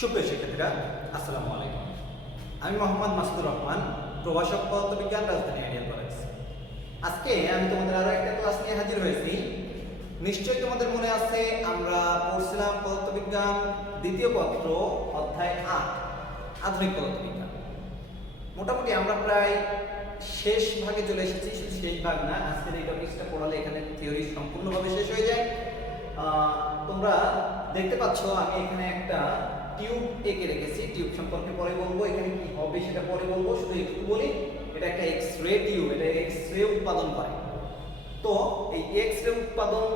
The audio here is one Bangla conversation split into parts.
সুপ্রিয় শিক্ষার্থীরা, আসসালামু আলাইকুম। আমি মোহাম্মদ মাসুদুর রহমান, প্রভাষক পদার্থবিজ্ঞান, রাজধানী আইডিয়াল কলেজ। আজকে আমি তোমাদের আরো একটা ক্লাস নিয়ে হাজির হয়েছি। নিশ্চয়ই তোমাদের মনে আছে, আমরা পড়ছিলাম পদার্থবিজ্ঞান দ্বিতীয় পত্র অধ্যায় 8 আধুনিক পদার্থবিজ্ঞান। মোটামুটি আমরা প্রায় শেষ ভাগে চলে এসেছি। শুধু শেষ ভাগ না, আজকের এই টপিকসটা পড়ালে এখানে থিওরি সম্পূর্ণভাবে শেষ হয়ে যায়। তোমরা দেখতে পাচ্ছ আমি এখানে একটা টিউব এঁকে রেখেছি। টিউব সম্পর্কে পরে বলবো, এখানে কি হবে সেটা পরে বলবো। শুধু একটু বলি, এটা একটা এক্স রে টিউব, এটা এক্স রে উৎপাদন করে। তো এই এক্স রে উৎপাদন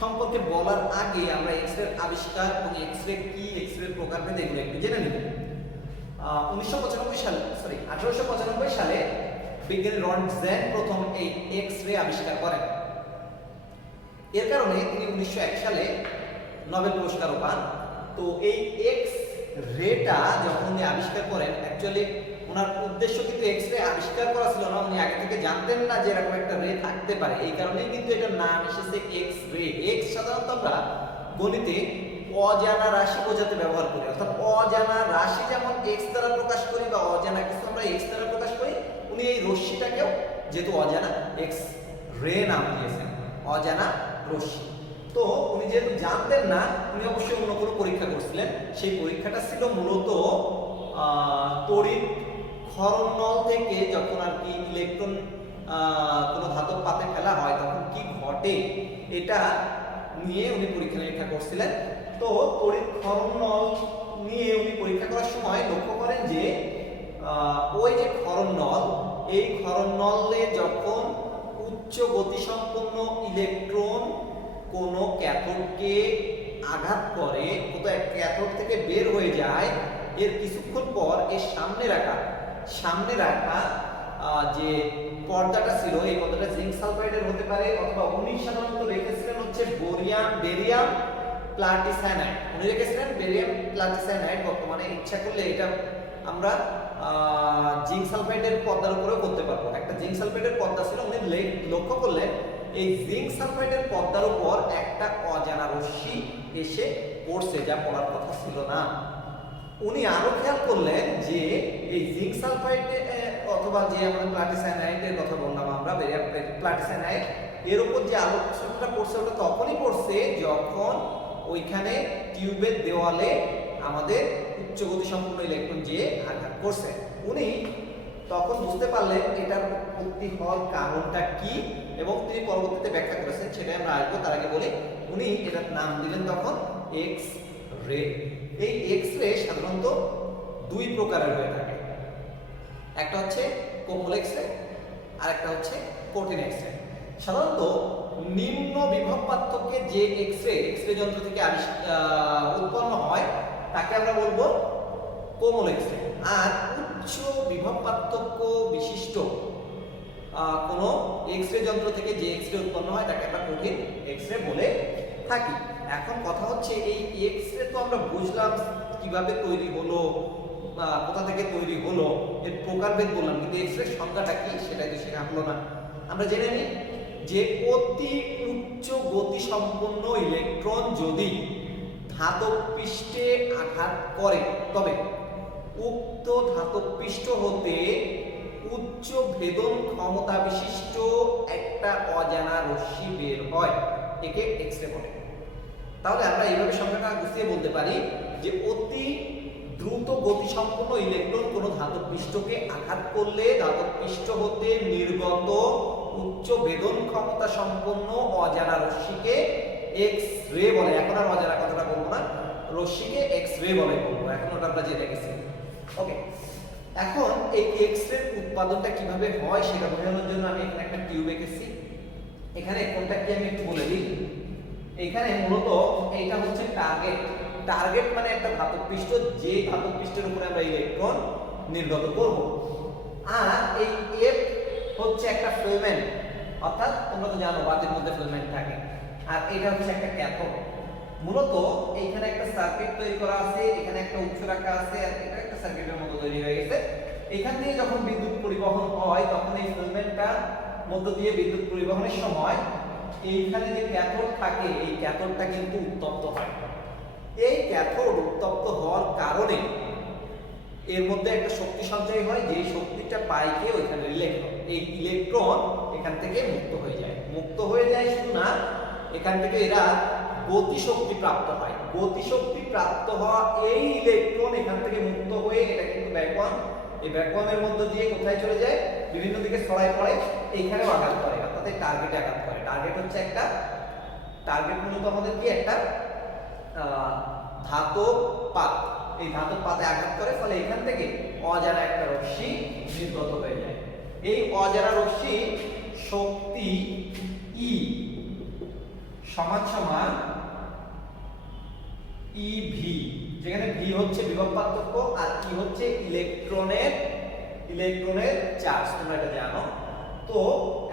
সম্পর্কে বলার আগে আমরা এক্স রে আবিষ্কার এবং এক্স রে কি, এক্স রে প্রকারভেদ এগুলো একটু জেনে নেব। 1895 সালে বিজ্ঞানী রন্টজেন প্রথম এই এক্স রে আবিষ্কার করেন। এর কারণে তিনি 1901 সালে নোবেল পুরস্কারও পান। তো এই এক্স রেটা যখন উনি আবিষ্কার করেন, অ্যাকচুয়ালি ওনার উদ্দেশ্য কিন্তু এক্স রে আবিষ্কার করা ছিল না, উনি আগে থেকে জানতেন না যে এরকম একটা রে থাকতে পারে। এই কারণেই কিন্তু এটার নাম এসেছে এক্স রে। এক্স সাধারণত আমরা গণিতে অজানা রাশি বোঝাতে ব্যবহার করি, অর্থাৎ অজানা রাশি যেমন এক্স দ্বারা প্রকাশ করি বা অজানা কিছু আমরা এক্স দ্বারা প্রকাশ করি, উনি এই রশ্মিটাকেও যেহেতু অজানা এক্স রে নাম দিয়েছেন, অজানা রশ্মি। তো উনি যেহেতু জানতেন না, উনি অবশ্যই অন্য কোনো পরীক্ষা করছিলেন। সেই পরীক্ষাটা ছিল মূলত তড়িৎ ক্ষরণ নল থেকে যখন আর কি ইলেকট্রন কোনো ধাতব পাতে ফেলা হয় তখন কি ঘটে, এটা নিয়ে উনি পরীক্ষা নিরীক্ষা করছিলেন। তো তড়িৎ ক্ষরণ নল নিয়ে উনি পরীক্ষা করার সময় লক্ষ্য করেন যে ওই যে ক্ষরণ নল, এই ক্ষরণ নলে যখন উচ্চ গতিসম্পন্ন ইলেকট্রন কোন ক্যাথোডকে আঘাত করে, কোথাও ক্যাথোড থেকে বের হয়ে যায়, এর কিছুক্ষণ পর এর সামনে রাখা যে পর্দাটা ছিল, এই পর্দাটা জিঙ্ক সালফাইডের হতে পারে, অথবা উনি সাধারণত রেখেছিলেন হচ্ছে বেরিয়াম প্লাটিসায়ানাইড। উনি রেখেছিলেন বেরিয়াম প্লাটিসায়ানাইড। বর্তমানে ইচ্ছা করলে এটা আমরা জিঙ্ক সালফাইডের পর্দার উপরেও করতে পারবো। একটা জিঙ্ক সালফাইডের পর্দা ছিল, উনি লক্ষ্য করলেন এই জিঙ্ক সালফাইডের পর্দার উপর একটা অজানা রশ্মি এসে পড়ছে, যা পড়ার কথা ছিল না। উনি আরো খেয়াল করলেন যে এই জিঙ্ক সালফাইড অথবা যে আমরা প্লাটিসায়ানাইডের কথা বললাম, আমরা বেরিয়াম প্লাটিসায়ানাইড, এর উপর যে আলোকটা পড়ছে ওটা তখনই পড়ছে যখন ওইখানে টিউবের দেওয়ালে আমাদের উচ্চ গতি সম্পন্ন ইলেকট্রন যে আঘাত করছে। উনি তখন বুঝতে পারলেন এটার উৎপত্তি হওয়ার কারণটা কি, এবং তিনি পরবর্তীতে ব্যাখ্যা করেছেন, সেটাই আমরা আসবো। তার আগে বলি, উনি এটার নাম দিলেন তখন এক্স রে। এই এক্স রে সাধারণত দুই প্রকারের হয়ে থাকে, একটা হচ্ছে কোমল এক্স রে আর একটা হচ্ছে কঠিন এক্স রে। সাধারণত নিম্ন বিভব পার্থক্যে যে এক্স রে যন্ত্র থেকে উৎপন্ন হয় তাকে আমরা বলবো কোমল এক্স রে, আর উচ্চ বিভব পার্থক্য বিশিষ্ট কোনো এক্স রে যন্ত্র থেকে যে এক্স রে উৎপন্ন হয় তাকে আমরা কঠিন এক্স রে বলে থাকি। এখন কথা হচ্ছে, এই এক্স রে তো আমরা বুঝলাম কিভাবে তৈরি হলো, কোথা থেকে তৈরি হলো, এর প্রকারভেদ বললাম, কিন্তু এক্স রে সংজ্ঞাটা কি সেটাই তো শেখা হলো না। আমরা জেনে নিই যে অতি উচ্চ গতি সম্পন্ন ইলেকট্রন যদি ধাতব পৃষ্ঠে আঘাত করে, তবে উক্ত ধাতব পৃষ্ঠ হতে উচ্চ ভেদন ক্ষমতা বিশিষ্ট একটা অজানা রশ্মি বের হয়, একে এক্স রে বলে। তাহলে আমরা এইভাবে সংখ্যাটা গুছিয়ে বলতে পারি যে অতি দ্রুত গতি সম্পন্ন ইলেকট্রন কোনো ধাতব পৃষ্ঠকে আঘাত করলে ধাতব পৃষ্ঠ হতে নির্গত উচ্চ ভেদন ক্ষমতা সম্পন্ন অজানা রশ্মিকে এক্স রে বলে। এখন আর অজানা কথাটা বলবো না, রশ্মিকে এক্স রে বলে বলবো। এখন ওটা আমরা জেনে গেছি। ওকে, এখন এই এক্স রে উৎপাদনটা কিভাবে হয় সেটা বোঝানোর জন্য আমি এখানে একটা টিউব এঁকেছি। এখানে কোনটা কি আমি একটু বলে দিই। এখানে মূলত এইটা হচ্ছে টার্গেট মানে একটা ধাতব পৃষ্ঠ, যে ধাতব পৃষ্ঠের উপরে আমরা ইলেকট্রন নির্গত করব। আর এই এফ হচ্ছে একটা ফিলামেন্ট, অর্থাৎ তোমরা তো জানো বাতির মধ্যে ফিলামেন্ট থাকে। আর এটা হচ্ছে একটা ক্যাথোড। মূলত এইখানে একটা সার্কিট তৈরি করা আছে, এখানে একটা উৎস রাখা আছে, আর এটা একটা সার্কিটের মতো তৈরি হয়ে গেছে। এখান দিয়ে যখন বিদ্যুৎ পরিবহন হয় তখন এই ফিলামেন্টটা মধ্য দিয়ে বিদ্যুৎ পরিবহনের সময় এইখানে যে ক্যাথোড থাকে, এই ক্যাথোডটা কিন্তু উত্তপ্ত হয়। এই ক্যাথোড উত্তপ্ত হওয়ার কারণে এর মধ্যে একটা শক্তি সঞ্চয় হয়, যে শক্তিটা পায় কে ওইখানে ইলেকট্রন। এই ইলেকট্রন এখান থেকে মুক্ত হয়ে যায়। মুক্ত হয়ে যায় শুধু না, এখান থেকে এরা গতিশক্তি প্রাপ্ত হয়। গতিশক্তি প্রাপ্ত হওয়া এই ইলেকট্রন এখান থেকে মুক্ত হয়ে এটা কিন্তু ভ্যাকুয়াম, এই ভ্যাকুয়ামের মধ্য দিয়ে কোথায় চলে যায়, বিভিন্ন দিকে ছড়ায় পড়ে, এইখানেও আঘাত করে, অর্থাৎ এই টার্গেটে আঘাত করে। টার্গেট হচ্ছে একটা, টার্গেট মূলত আমাদের কি একটা ধাতব পাত, এই ধাতব পাতে আঘাত করে, ফলে এখান থেকে অজানা একটা রশ্মি নির্গত হয়ে যায়। এই অজানা রশ্মি শক্তি ই সমান সমান ইভি, যেখানে ভি হচ্ছে বিভব পার্থক্য আর ই হচ্ছে ইলেকট্রনের চার্জ, তোমরা এটা জানো। তো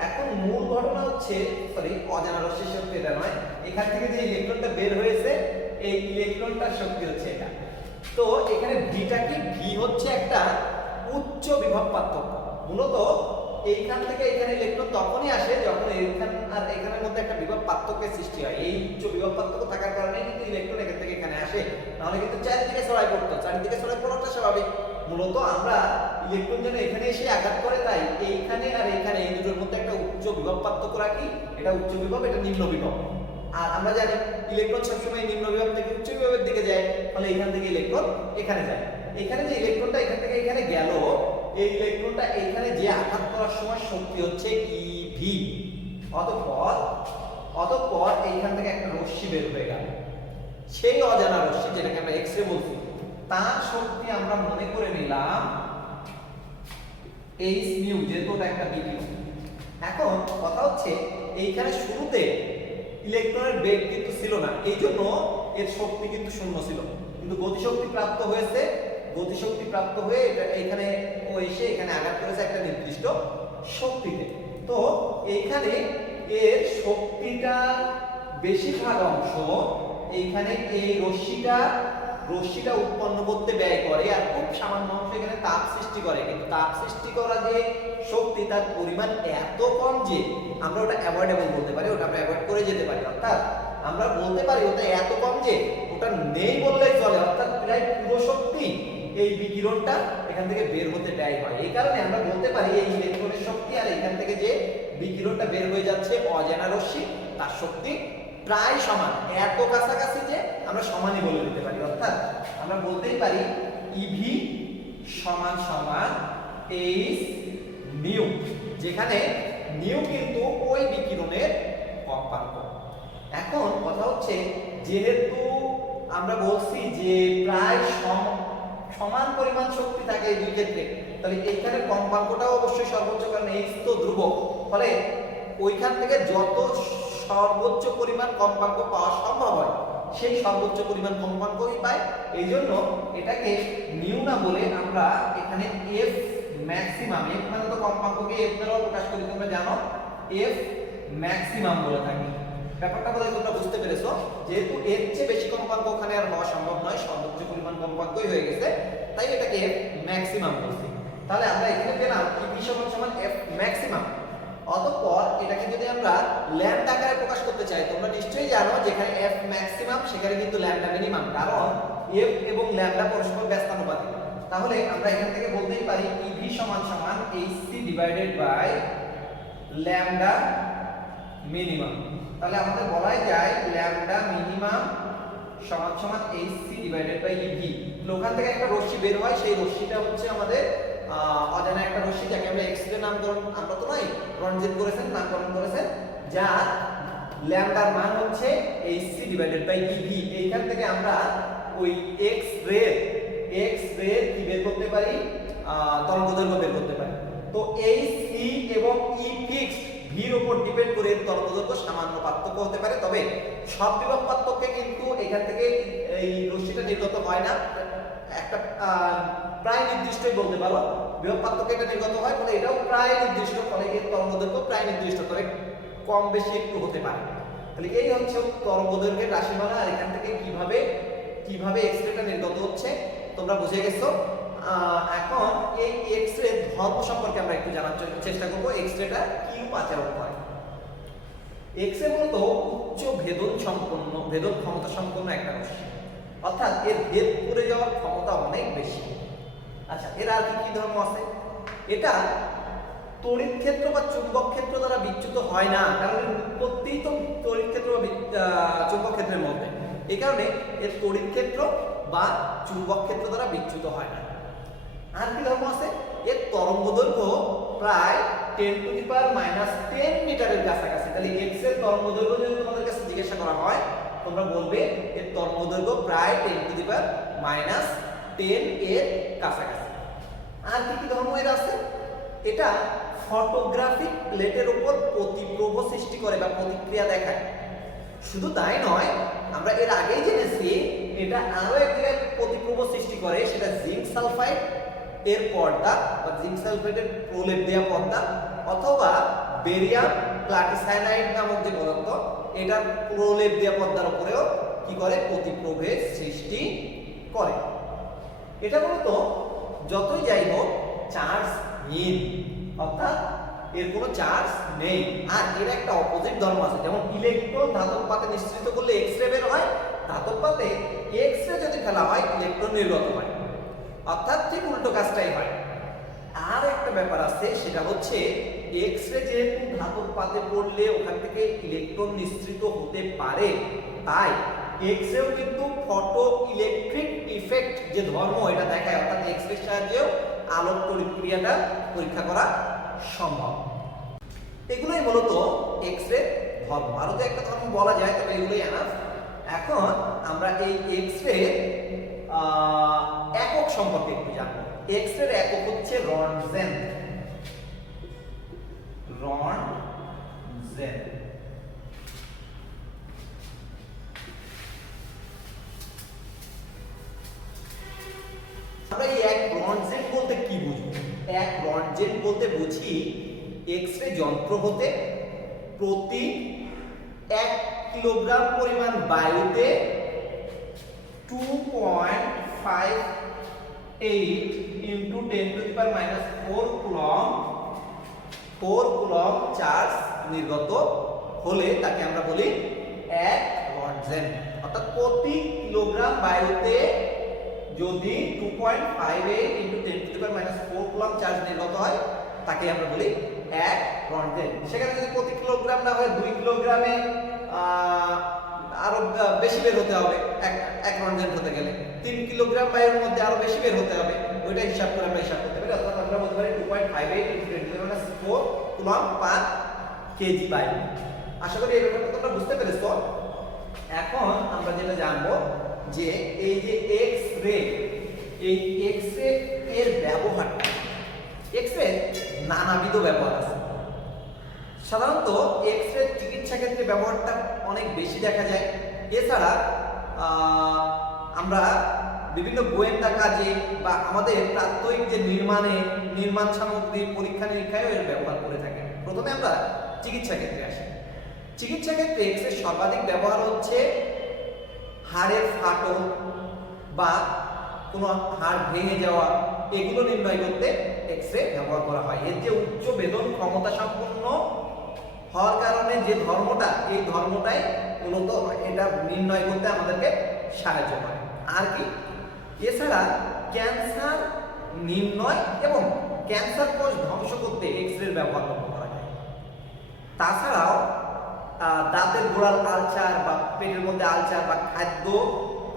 এখন মূল ঘটনা হচ্ছে, সরি অজানা রশ্মির শক্তি এটা নয়, এখান থেকে যে ইলেকট্রনটা বের হয়েছে এই ইলেকট্রনটার শক্তি হচ্ছে এটা। তো এখানে ভিটা কি, ভি হচ্ছে একটা উচ্চ বিভব পার্থক্য। মূলত এইখান থেকে এখানে ইলেকট্রন তখনই আসে যখন এইখান আর এখানের মধ্যে একটা বিভব পার্থক্যের সৃষ্টি হয়। এই উচ্চ বিভব পার্থক্য থাকার কারণে কিন্তু ইলেকট্রন এখান থেকে এখানে আসে, নাহলে কিন্তু চারিদিকে ছড়ায় পড়তো। চারিদিকে ছড়ায় পড়াটা স্বাভাবিক। মূলত আমরা ইলেকট্রন যেন এখানে এসে আঘাত করে, তাই এইখানে আর এইখানে এই দুটোর মধ্যে একটা উচ্চ বিভব পার্থক্য রাখি। এটা উচ্চ বিভব, এটা নিম্ন বিভব। আর আমরা জানি ইলেকট্রন সবসময় নিম্ন বিভব থেকে উচ্চ বিভবের দিকে যায়, ফলে এখান থেকে ইলেকট্রন এখানে যায়। এখানে যে ইলেকট্রনটা এখান থেকে এখানে গেল, এই ইলেকট্রনটা এখানে যে আঘাত করার সময় শক্তি হচ্ছে ইভি। অতঃপর এইখান থেকে একটা রশ্মি বের হয়ে গেল, সেই অজানা রশ্মি যেটাকে আমরা এক্স রে বলছি, তার শক্তি আমরা মনে করে নিলাম এইচ মিউ, যেহেতু ওটা একটা বিকিরণ। এখন কথা হচ্ছে এইখানে শুরুতে ইলেকট্রনের বেগ কিন্তু ছিল না, এই জন্য এর শক্তি কিন্তু শূন্য ছিল, কিন্তু গতিশক্তি প্রাপ্ত হয়েছে। গতিশক্তি প্রাপ্ত হয়ে এখানে ও এসে এখানে আঘাত করেছে একটা নির্দিষ্ট শক্তিতে। তো এইখানে এর শক্তিটা বেশিরভাগ অংশ এইখানে এই রশ্মিটা উৎপন্ন করতে ব্যয় করে, আর খুব সামান্য অংশ এখানে তাপ সৃষ্টি করে। কিন্তু তাপ সৃষ্টি করা যে শক্তি, তার পরিমাণ এত কম যে আমরা ওটা অ্যাভয়েডেবল বলতে পারি, ওটা আমরা অ্যাভয়েড করে যেতে পারি। অর্থাৎ আমরা বলতে পারি ওটা এত কম যে ওটা নেই বললেই চলে। অর্থাৎ প্রায় পুরো শক্তি এই বিকিরণটা এখান থেকে বের হতে ব্যয় হয়। এই কারণে আমরা বলতে পারি এই ইলেকট্রনের শক্তি আর এখান থেকে যে বিকিরণটা বের হয়ে যাচ্ছে অজানা রশ্মি, তার শক্তি প্রায় সমান, এত কাছাকাছি যে আমরা সমানই বলে দিতে পারি। অর্থাৎ আমরা বলতেই পারি ইভি সমান সমান এইচ মিউ, যেখানে মিউ কিন্তু ওই বিকিরণের কম্পাঙ্ক। এখন কথা হচ্ছে যেহেতু আমরা বলছি যে প্রায় সমান পরিমাণ শক্তি থাকে এই দুই ক্ষেত্রে, তাহলে এইখানে কম্পাঙ্কটাও অবশ্যই সর্বোচ্চ, কারণ এইচ তো ধ্রুবক, ফলে ওইখান থেকে যত সর্বোচ্চ পরিমাণ কম্পাঙ্ক পাওয়া সম্ভব হয় সেই সর্বোচ্চ পরিমাণ কম্পাঙ্কই পায়। এই জন্য এটাকে মিউ না বলে আমরা এখানে এফ ম্যাক্সিমাম, এফ মানে তো কম্পাঙ্ককে এফ দ্বারা প্রকাশ করি, তোমরা জানো, এফ ম্যাক্সিমাম বলে থাকি। ব্যাপারটা বোধহয় তোমরা বুঝতে পেরেছো। যেহেতু এর চেয়ে বেশি কম্পাঙ্ক ওখানে আর হওয়া সম্ভব নয়, সর্বোচ্চ পরিমাণ কম্পাঙ্কই হয়ে গেছে, তাই এটাকে এফ ম্যাক্সিমাম বলছি। তাহলে আমরা এখানে পেলাম ইভি সমান সমান এফ ম্যাক্সিমাম। অতঃপর এটাকে যদি আমরা ল্যাম্বডা আকারে প্রকাশ করতে চাই, তোমরা নিশ্চয়ই জানো যেখানে এফ ম্যাক্সিমাম সেখানে কিন্তু ল্যাম্বডা মিনিমাম, কারণ এফ এবং ল্যাম্বডা পরস্পর ব্যস্তানুপাতিক। তাহলে আমরা এখান থেকে বলতেই পারি ইভি সমান সমান HC divided by lambda minimum. তাহলে আমাদের বলাই যায় ল্যাম্বডা মিনিমাম সমান সমান এইচসি ডিভাইডেড বাই ইভি। ওখান থেকে একটা রশ্মি বের হয়, সেই রশ্মিটা হচ্ছে আমাদের অজানা একটা রশ্মি, যাকে আমরা এক্স রে নামকরণ, আমরা তো নয় রঞ্জিত করেছেন, নামকরণ করেছেন, যার ল্যাম্বডার মান হচ্ছে এইচসি ডিভাইডেড বাই ইভি। এইখান থেকে আমরা ওই এক্স রে কি বের করতে পারি, তরঙ্গদৈর্ঘ্য বের করতে পারি। তো এইচসি এবং ই ফিক্সড, ভির উপর ডিপেন্ড করে তরঙ্গদৈর্ঘ্য সামান্য পার্থক্য হতে পারে, তবে সব বিভব পার্থক্যে কিন্তু এখান থেকে এই রশ্মিটা নির্গত হয় না, একটা প্রায় নির্দিষ্টই বলতে পারো বিভব পার্থক্য এটা নির্গত হয়, ফলে এটাও প্রায় নির্দিষ্ট, ফলে এর তরঙ্গদৈর্ঘ্য প্রায় নির্দিষ্ট, তবে কম বেশি একটু হতে পারে। তাহলে এই হচ্ছে তরঙ্গদৈর্ঘ্যের রাশিমালা। আর এখান থেকে কিভাবে এক্স রেটা নির্গত হচ্ছে তোমরা বুঝে গেছো। এখন এই এক্স রে ধর্ম সম্পর্কে আমরা একটু জানার চেষ্টা করব, এক্স রেটা কি আচরণ করে। এক্স রে মূলত উচ্চ ভেদন ক্ষমতা সম্পন্ন একটা রশ্মি। অর্থাৎ এর ভেদ করে যাওয়ার ক্ষমতা অনেক বেশি। আচ্ছা, এর আর কি ধর্ম আছে? এটা তড়িৎ ক্ষেত্র বা চুম্বক ক্ষেত্র দ্বারা বিচ্যুত হয় না, কারণ এর উৎপত্তি তো তড়িৎ ক্ষেত্র বা চুম্বক ক্ষেত্রের মধ্যে। এই কারণে এর তড়িৎ ক্ষেত্র বা চুম্বক ক্ষেত্র দ্বারা বিচ্যুত হয় না। আর কি ধর্ম আছে? এর তরঙ্গ দৈর্ঘ্য প্রায় 10⁻⁻10 মিটারের কাছাকাছি। তাহলে এক্স এর তরঙ্গ দৈর্ঘ্য যদি তোমাদের কাছে জিজ্ঞাসা করা হয়, তোমরা বলবে এর তরঙ্গ দৈর্ঘ্য প্রায় 10⁻⁻10 এর কাছাকাছি। আর কি ধর্ম এর আছে? এটা ফটোগ্রাফিক প্লেটের উপর প্রতিপ্রভ সৃষ্টি করে বা প্রতিক্রিয়া দেখায়। শুধু তাই নয়, আমরা এর আগেই জেনেছি এটা আরো এক জায়গায় প্রতিপ্রভ সৃষ্টি করে, সেটা জিঙ্ক সালফাইড এর পর্দা বা জিঙ্ক সালফাইডের প্রলেপ দেওয়া পর্দা, অথবা বেরিয়াম প্লাটিসায়ানাইড নামক যে পদার্থ, এটার প্রলেপ দেওয়া পর্দার উপরেও কি করে? প্রতিপ্রভের সৃষ্টি করে। এটা মূলত যতই যাই হোক চার্জহীন, অর্থাৎ এর কোনো চার্জ নেই। আর এর একটা অপোজিট ধর্ম আছে, যেমন ইলেকট্রন ধাতব পাতে নিঃসৃত করলে এক্স রে বের হয়, ধাতব পাতে এক্স রে যদি ফেলা হয় ইলেকট্রন নির্গত হয়, অর্থাৎ ঠিক উল্টো কাজটাই হয়। আর একটা ব্যাপার আছে, সেটা হচ্ছে এক্স রে যেহেতু ধাতব পাতে পড়লে ওখান থেকে ইলেকট্রন নিঃসৃত হতে পারে, তাই এক্স রেও কিন্তু ফটো ইলেকট্রিক ইফেক্ট যে ধর্ম এটা দেখায়, অর্থাৎ এক্স রে সাহায্যেও আলোক তড়িৎ ক্রিয়াটা পরীক্ষা করা সম্ভব। এগুলোই মূলত এক্স রে ধর্ম। আরো তো একটা ধর্ম বলা যায়, তবে এগুলোই এনাফ। এখন আমরা এই এক্স রে একক সম্পর্কে একটু জানবো। এক্স রে একক হচ্ছে রন্টজেন। রন্টজেন আমরা এই এক রন্টজেন বলতে কি বুঝি? এক রন্টজেন বলতে বুঝি এক্স রে যন্ত্র হতে প্রতি 1 কিলোগ্রাম পরিমাণ বায়ুতে 2.58 into 10⁻⁴ কুলম্ব চার্জ নির্গত হলে তাকে আমরা বলি এক রন্টজেন। অর্থাৎ প্রতি কিলোগ্রাম বায়ুতে যদি 2.58 into 10⁻⁴ কুলম্ব চার্জ নির্গত হয়, তাকে আমরা বলি এক রন্টজেন। সেখানে যদি প্রতি কিলোগ্রাম না হয় 2 কিলোগ্রামে আরো বেশি বের হতে হবে এক রন্টজেন হতে গেলে, 3 কিলোগ্রাম বায়ুর মধ্যে আরো বেশি বের হতে হবে, ওইটা হিসাব করে আমরা হিসাব করতে পারি। অর্থাৎ আমরা বলতে পারি 2.58 into 10⁻⁴ কুলম্ব পার কেজি বায়ু। আশা করি এই ব্যাপারটা তোমরা বুঝতে পেরেছো। এখন আমরা যেটা জানবো যে এই যে এক্স রে, এই এক্স রে এর ব্যবহারটা, এক্স রে নানাবিধ ব্যবহার আছে। সাধারণত এক্স রে চিকিৎসা ক্ষেত্রে ব্যবহারটা অনেক বেশি দেখা যায়। এছাড়া আমরা বিভিন্ন গোয়েন্দা কাজে বা আমাদের প্রাত্যহিক যে নির্মাণ সামগ্রী পরীক্ষা নিরীক্ষায় এর ব্যবহার করে থাকি। প্রথমে আমরা চিকিৎসা ক্ষেত্রে আসি। চিকিৎসা ক্ষেত্রে এক্স রে সর্বাধিক ব্যবহার হচ্ছে হাড়ের ফাটল বা কোনো হাড় ভেঙে যাওয়া, এগুলো নির্ণয় করতে এক্স রে ব্যবহার করা হয়। এর যে উচ্চ বেদন ক্ষমতা সম্পন্ন হওয়ার কারণে যে ধর্মটা, এই ধর্মটাই মূলত এটা নির্ণয় করতে আমাদেরকে সাহায্য করে। আর কি? এছাড়া ক্যান্সার নির্ণয় এবং ক্যান্সার কোষ ধ্বংস করতে এক্স রে ব্যবহার করা যায়। তাছাড়াও দাঁতের গোড়ার আলচার বা পেটের মধ্যে আলচার বা খাদ্য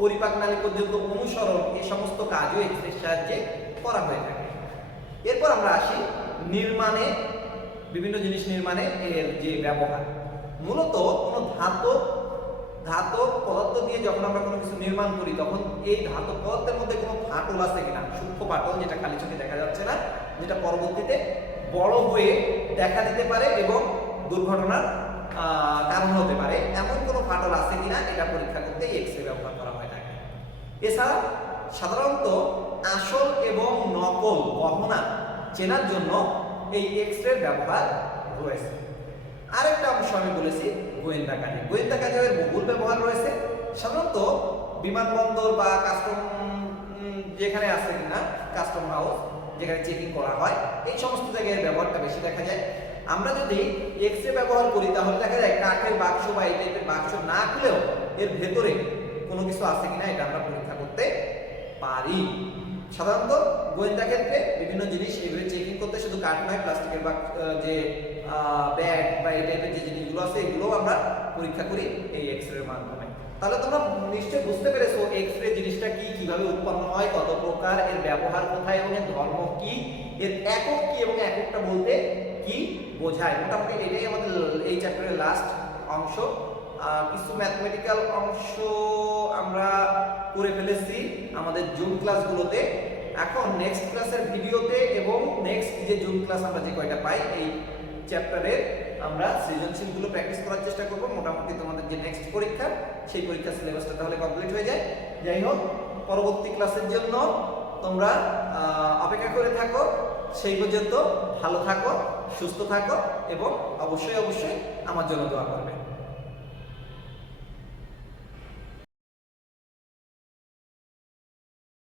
পরিপাক নালী পর্যন্ত অনুসরণ, এই সমস্ত কাজও এক্স রে সাহায্যে করা হয়ে থাকে। এরপর আমরা আসি নির্মাণে, বিভিন্ন জিনিস নির্মাণে এর যে ব্যবহার। মূলত কোনো ধাতব পদার্থ দিয়ে যখন আমরা কোনো কিছু নির্মাণ করি, তখন এই ধাতব পদার্থের মধ্যে কোনো ফাটল আছে কিনা, সূক্ষ্ম ফাটল যেটা খালি চোখে দেখা যাচ্ছে না, যেটা পরবর্তীতে বড় হয়ে দেখা দিতে পারে এবং দুর্ঘটনার কারণ হতে পারে, এমন কোনো ফাটল আছে কিনা এটা পরীক্ষা করতে এক্স রে ব্যবহার করা হয় থাকে। এছাড়া সাধারণত আসল এবং নকল গহনা চেনার জন্য এই এক্স রে ব্যবহার রয়েছে। আরেকটা অংশ আমি বলেছি গোয়েন্দা কাজে। গোয়েন্দা কাজে এর বহুল ব্যবহার রয়েছে। সাধারণত বিমানবন্দর বা কাস্টম যেখানে আছে কিনা, কাস্টম হাউস যেখানে চেকিং করা হয়, এই সমস্ত জায়গায় এর ব্যবহারটা বেশি দেখা যায়। আমরা যদি এক্স রে ব্যবহার করি তাহলে দেখা যায় কাঠের বাক্স বা এই টাইপের বাক্স না খুলেও এর ভেতরে কোনো কিছু আছে কিনা এটা আমরা পরীক্ষা করতে পারি। সাধারণত গোয়েন্দা ক্ষেত্রে বিভিন্ন জিনিস এগুলো চেকিং করতে শুধু কাঠ নয়, প্লাস্টিকের বা যে ব্যাগ বা এই টাইপের যে জিনিসগুলো আছে এগুলো আমরা পরীক্ষা করি এই এক্স-রে মাধ্যমে। তাহলে তোমরা নিশ্চয়ই বুঝতে পেরেছো এক্স-রে জিনিসটা কি, কিভাবে উৎপন্ন হয়, কত প্রকার, এর ব্যবহার কোথায় এবং এর ধর্ম কি, এর একক কি এবং এককটা বলতে কি বোঝায়। মোটামুটি এটাই আমাদের এই চ্যাপ্টারের লাস্ট অংশ। কিছু ম্যাথমেটিক্যাল অংশ আমরা করে ফেলেছি আমাদের জুন ক্লাসগুলোতে। এখন নেক্সট ক্লাসের ভিডিওতে এবং নেক্সট যে জুন ক্লাস আমরা যে কয়টা পাই এই চ্যাপ্টারে আমরা সৃজনশীলগুলো প্র্যাকটিস করার চেষ্টা করব। মোটামুটি তোমাদের যে নেক্সট পরীক্ষা সেই পরীক্ষার সিলেবাসটা তাহলে কমপ্লিট হয়ে যায়। যাই হোক, পরবর্তী ক্লাসের জন্য তোমরা অপেক্ষা করে থাকো। সেই পর্যন্ত ভালো থাকো, সুস্থ থাকো এবং অবশ্যই অবশ্যই আমার জন্য দোয়া করবে।